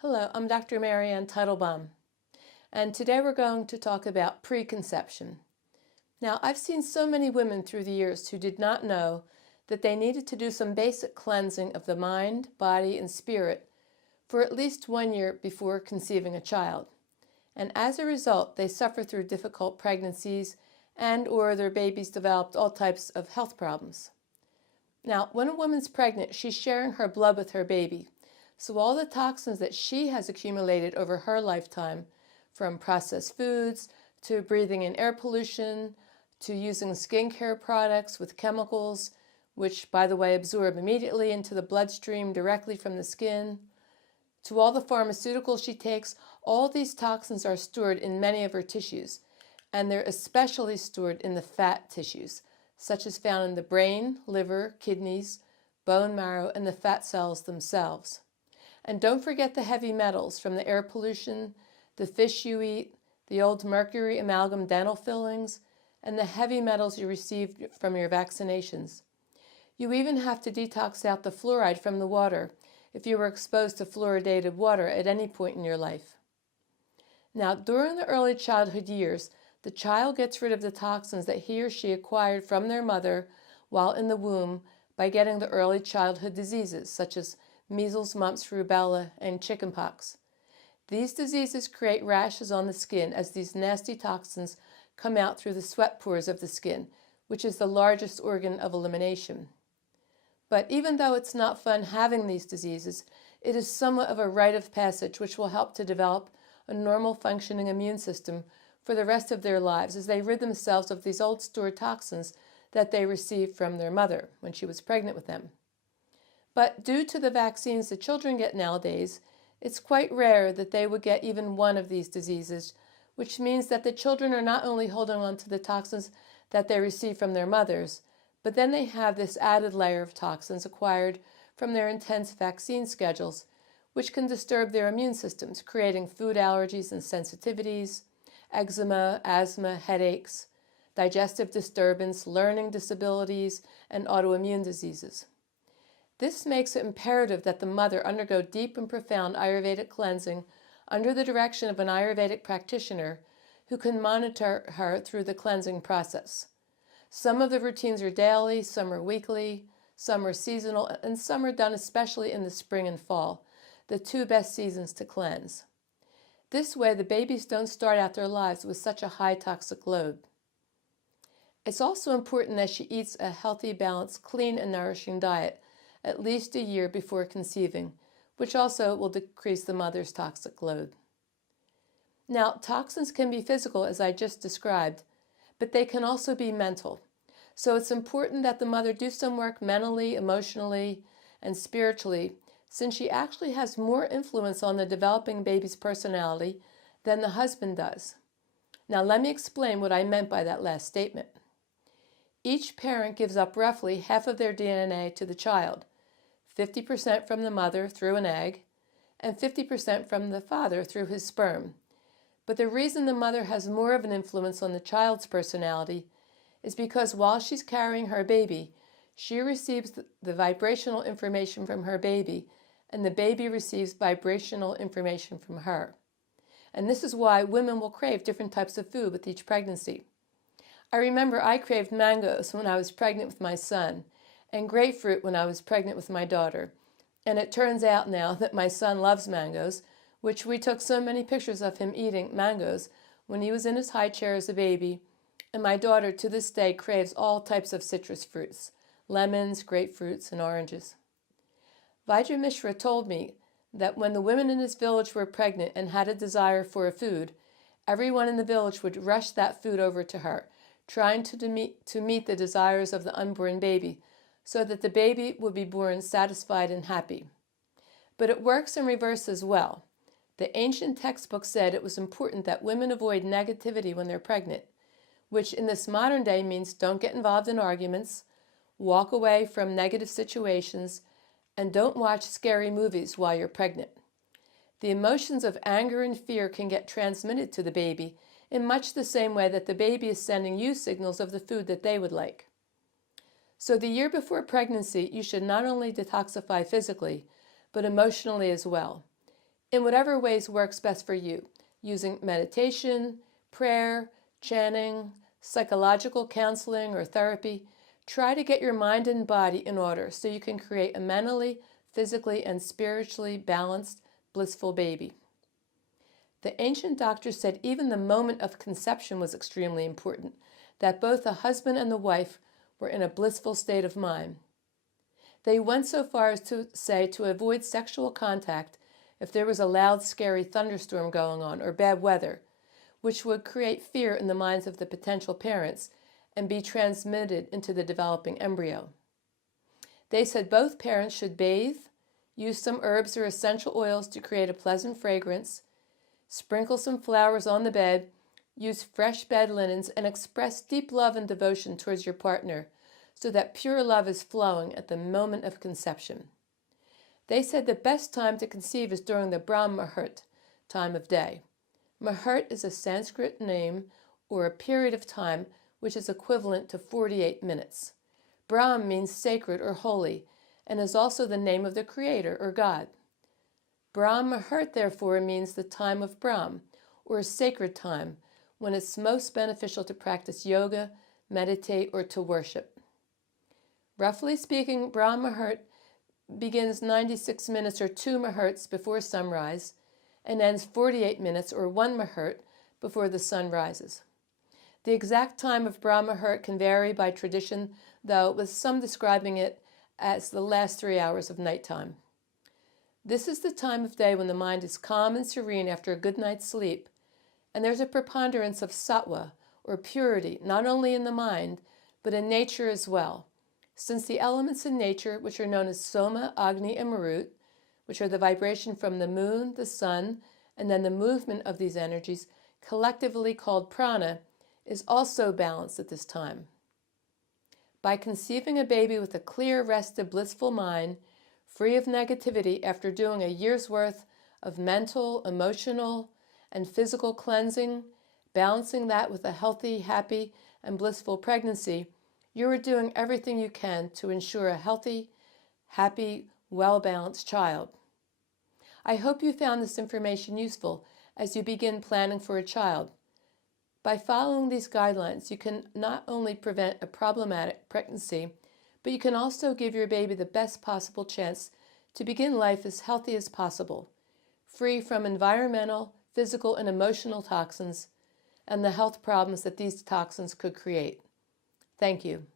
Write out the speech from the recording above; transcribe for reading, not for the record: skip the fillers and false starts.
Hello, I'm Dr. Marianne Teitelbaum, and today we're going to talk about preconception. Now, I've seen so many women through the years who did not know that they needed to do some basic cleansing of the mind, body, and spirit for at least 1 year before conceiving a child. And as a result, they suffer through difficult pregnancies and/or their babies developed all types of health problems. Now, when a woman's pregnant, she's sharing her blood with her baby. So all the toxins that she has accumulated over her lifetime, from processed foods to breathing in air pollution to using skincare products with chemicals, which, by the way, absorb immediately into the bloodstream directly from the skin, to all the pharmaceuticals she takes, all these toxins are stored in many of her tissues, and they're especially stored in the fat tissues, such as found in the brain, liver, kidneys, bone marrow, and the fat cells themselves. And don't forget the heavy metals from the air pollution, the fish you eat, the old mercury amalgam dental fillings, and the heavy metals you received from your vaccinations. You even have to detox out the fluoride from the water if you were exposed to fluoridated water at any point in your life. Now, during the early childhood years, the child gets rid of the toxins that he or she acquired from their mother while in the womb by getting the early childhood diseases such as measles, mumps, rubella, and chickenpox. These diseases create rashes on the skin as these nasty toxins come out through the sweat pores of the skin, which is the largest organ of elimination. But even though it's not fun having these diseases, it is somewhat of a rite of passage which will help to develop a normal functioning immune system for the rest of their lives as they rid themselves of these old stored toxins that they received from their mother when she was pregnant with them. But due to the vaccines the children get nowadays, it's quite rare that they would get even one of these diseases, which means that the children are not only holding on to the toxins that they receive from their mothers, but then they have this added layer of toxins acquired from their intense vaccine schedules, which can disturb their immune systems, creating food allergies and sensitivities, eczema, asthma, headaches, digestive disturbance, learning disabilities, and autoimmune diseases. This makes it imperative that the mother undergo deep and profound Ayurvedic cleansing under the direction of an Ayurvedic practitioner who can monitor her through the cleansing process. Some of the routines are daily, some are weekly, some are seasonal, and some are done especially in the spring and fall, the two best seasons to cleanse. This way, the babies don't start out their lives with such a high toxic load. It's also important that she eats a healthy, balanced, clean, and nourishing diet at least a year before conceiving, which also will decrease the mother's toxic load. Now, toxins can be physical, as I just described, but they can also be mental. So it's important that the mother do some work mentally, emotionally, and spiritually, since she actually has more influence on the developing baby's personality than the husband does. Now, let me explain what I meant by that last statement. Each parent gives up roughly half of their DNA to the child, 50% from the mother through an egg, and 50% from the father through his sperm. But the reason the mother has more of an influence on the child's personality is because while she's carrying her baby, she receives the vibrational information from her baby, and the baby receives vibrational information from her. And this is why women will crave different types of food with each pregnancy. I remember I craved mangoes when I was pregnant with my son, and grapefruit when I was pregnant with my daughter. And it turns out now that my son loves mangoes, which we took so many pictures of him eating mangoes when he was in his high chair as a baby, and my daughter to this day craves all types of citrus fruits, lemons, grapefruits, and oranges. Vajra Mishra told me that when the women in his village were pregnant and had a desire for a food, everyone in the village would rush that food over to her, trying to meet the desires of the unborn baby, so that the baby would be born satisfied and happy. But it works in reverse as well. The ancient textbook said it was important that women avoid negativity when they're pregnant, which in this modern day means don't get involved in arguments, walk away from negative situations, and don't watch scary movies while you're pregnant. The emotions of anger and fear can get transmitted to the baby in much the same way that the baby is sending you signals of the food that they would like. So the year before pregnancy, you should not only detoxify physically, but emotionally as well. in whatever ways works best for you, using meditation, prayer, chanting, psychological counseling, or therapy. Try to get your mind and body in order so you can create a mentally, physically, and spiritually balanced, blissful baby. The ancient doctors said even the moment of conception was extremely important, that both the husband and the wife were in a blissful state of mind. They went so far as to say to avoid sexual contact if there was a loud, scary thunderstorm going on or bad weather, which would create fear in the minds of the potential parents and be transmitted into the developing embryo. They said both parents should bathe, use some herbs or essential oils to create a pleasant fragrance, sprinkle some flowers on the bed, use fresh bed linens, and express deep love and devotion towards your partner so that pure love is flowing at the moment of conception. They said the best time to conceive is during the Brahm Muhurt time of day. Muhurt is a Sanskrit name or a period of time which is equivalent to 48 minutes. Brahm means sacred or holy and is also the name of the Creator or God. Brahm Muhurt, therefore, means the time of Brahm, or a sacred time, when it's most beneficial to practice yoga, meditate, or to worship. Roughly speaking, Brahm Muhurt begins 96 minutes or 2 Muhurts before sunrise and ends 48 minutes or 1 Muhurt before the sun rises. The exact time of Brahm Muhurt can vary by tradition, though, with some describing it as the last 3 hours of nighttime. This is the time of day when the mind is calm and serene after a good night's sleep, and there's a preponderance of sattva, or purity, not only in the mind, but in nature as well, since the elements in nature, which are known as Soma, Agni, and Marut, which are the vibration from the moon, the sun, and then the movement of these energies, collectively called prana, is also balanced at this time. By conceiving a baby with a clear, rested, blissful mind, free of negativity after doing a year's worth of mental, emotional, and physical cleansing, balancing that with a healthy, happy, and blissful pregnancy, you are doing everything you can to ensure a healthy, happy, well-balanced child. I hope you found this information useful as you begin planning for a child. By following these guidelines, you can not only prevent a problematic pregnancy, but you can also give your baby the best possible chance to begin life as healthy as possible, free from environmental, physical, and emotional toxins and the health problems that these toxins could create. Thank you.